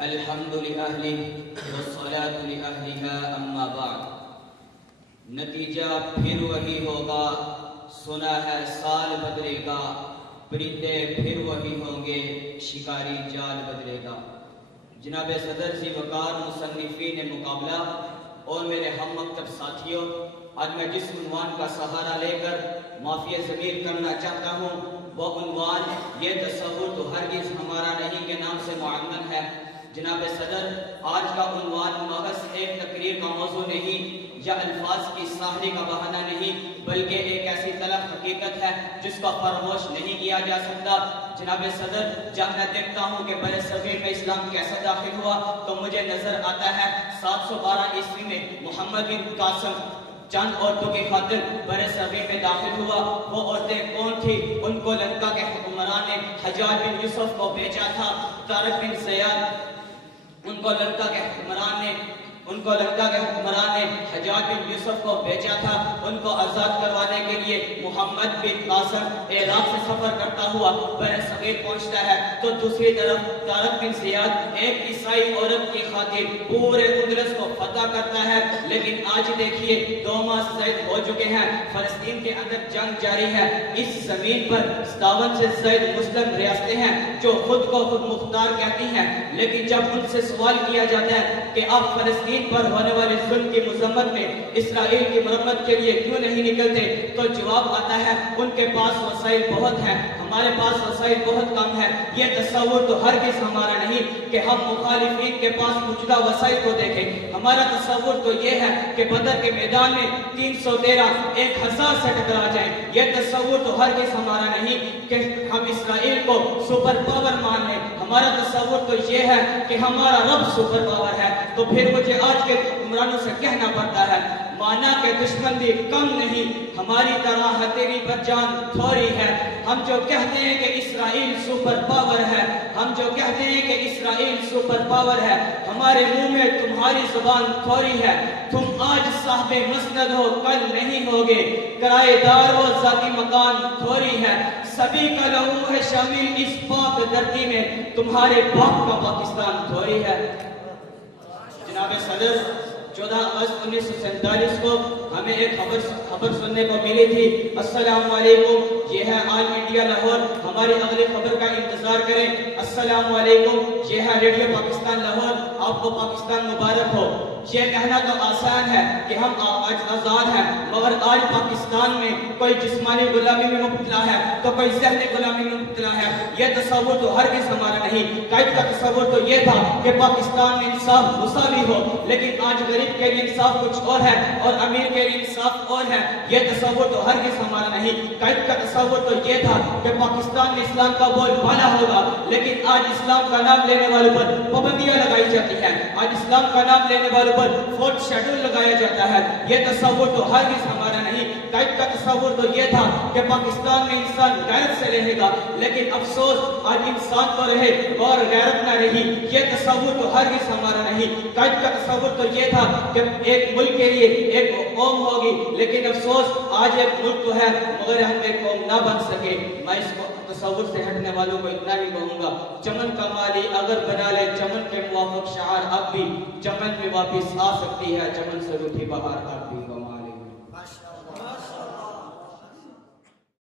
الحمد لأهله والصلاة لأهلها اما بعد۔ نتیجہ پھر وہی ہوگا، سنا ہے سال بدلے گا، پرندے پھر وہی ہوں گے، شکاری جال بدلے گا۔ جناب صدر ذی وقار مصنفین مقابلہ اور میرے ہم مکتب ساتھیوں، آج میں جس عنوان کا سہارا لے کر معافی ضمیر کرنا چاہتا ہوں وہ عنوان یہ تصور تو ہرگز ہمارا نہیں کے نام سے معین ہے۔ جناب صدر، آج کا عنوان محض ایک تقریر کا موضوع نہیں یا الفاظ کی ساحری کا بہانہ نہیں، بلکہ ایک ایسی تلخ حقیقت ہے جس کا فراموش نہیں کیا جا سکتا۔ جناب صدر، جب میں دیکھتا ہوں کہ بر صغیر میں اسلام کیسے داخل ہوا تو مجھے نظر آتا ہے 712 عیسوی میں محمد بن قاسم چند عورتوں کی خاطر بر صغیر میں داخل ہوا۔ وہ عورتیں کون تھی؟ ان کو لنکا کے حکمران نے حجاج بن یوسف کو بیچا تھا۔ طارق بن زیاد ان کو لنکا کے حکمران نے حجاج بن یوسف کو بیچا تھا۔ ان کو آزاد کروانے کے لیے محمد بن قاسم عراق سے سفر کرتا ہوا بر صغیر پہنچتا ہے تو دوسری طرف طارق بن زیاد ایک عیسائی عورت کی خاطر پورے اندلس کو فتح کرتا ہے۔ لیکن آج دیکھیے 2 ماہ زائد ہو چکے ہیں، فلسطین کے اندر جنگ جاری ہے۔ اس زمین پر 57 سے زائد مسلم ریاستیں ہیں جو خود کو خود مختار کہتی ہیں، لیکن جب ان سے سوال کیا جاتا ہے کہ آپ فلسطین پر ہونے والے ظلم کی مذمت میں اسرائیل کی مرمت کے لیے کیوں نہیں نکلتے تو جواب آتا ہے ان کے پاس وسائل بہت ہیں، ہمارے پاس وسائل بہت کم ہے۔ یہ تصور تو ہرگز ہمارا نہیں کہ ہم مخالفین کے پاس موجودہ وسائل کو دیکھیں۔ ہمارا تصور تو یہ ہے کہ بدر کے میدان میں 313 1000 سے ٹکرا جائیں۔ یہ تصور تو ہرگز ہمارا نہیں کہ ہم اسرائیل کو سپر پاور مان لیں۔ ہمارا تصور تو یہ ہے کہ ہمارا رب سپر پاور ہے۔ تو پھر مجھے آج کے حکمرانوں سے کہنا پڑتا ہے، مانا کہ دشمن بھی کم نہیں، ہماری طرح ہتھیلی پر جان تھوڑی ہے۔ ہم جو کہتے ہیں کہ اسرائیل سپر پاور ہے، ہم جو کہتے ہیں کہ اسرائیل سپر پاور ہے، ہمارے منہ میں تمہاری زبان تھوڑی ہے۔ تم آج صاحب مسند ہو، کل نہیں ہوگے، کرائے دار و ذاتی مکان تھوڑی ہے۔ سبھی کا لہو ہے شامل اس پاک دھرتی میں، تمہارے باپ کا پاکستان تھوڑی ہے۔ جناب صدر، 14 اگست 1947 کو ہمیں ایک خبر سننے کو ملی تھی۔ السلام علیکم، یہ ہے آج انڈیا لاہور، ہماری اگلی خبر کا انتظار کریں۔ السلام علیکم، یہ ہے ریڈیو پاکستان لاہور، آپ کو پاکستان مبارک ہو۔ یہ کہنا تو آسان ہے کہ ہم آج آزاد ہیں، مگر آج پاکستان میں کوئی جسمانی غلامی میں مبتلا ہے تو کوئی ذہنی غلامی میں مبتلا ہے۔ یہ تصور تو ہرگز ہمارا نہیں۔ قائد کا تصور تو یہ تھا کہ پاکستان میں انصاف مساوی ہو، لیکن آج غریب کے لیے انصاف کچھ اور ہے اور امیر کے لیے انصاف اور ہے۔ یہ تصور تو ہرگز ہمارا نہیں۔ قائد کا تصور تو یہ تھا کہ پاکستان میں اسلام کا بول بالا ہوگا، لیکن آج اسلام کا نام لینے والوں پر پابندیاں لگائی جاتی ہیں، آج اسلام کا نام لینے والوں پر 4th شیڈول لگایا جاتا ہے۔ یہ تصور تو ہرگز ہمارا نہیں۔ قائد کا تصور تو یہ تھا کہ پاکستان میں انسان غیرت سے رہے گا، لیکن افسوس آج انسان تو رہے اور غیرت نہ رہی۔ یہ تصور تو ہرگز ہمارا نہیں۔ قائد کا تصور تو یہ تھا کہ ایک ملک کے لیے ایک قوم ہوگی، لیکن افسوس آج ایک ملک تو ہے مگر ہم ایک قوم نہ بن سکے۔ میں اس تصور سے ہٹنے والوں کو اتنا ہی کہوں گا، چمن کا مالی اگر بنا لے چمن کے موافق شعار اب بھی چمن میں واپس آ سکتی ہے، چمن سے روٹھی بہار اب بھی۔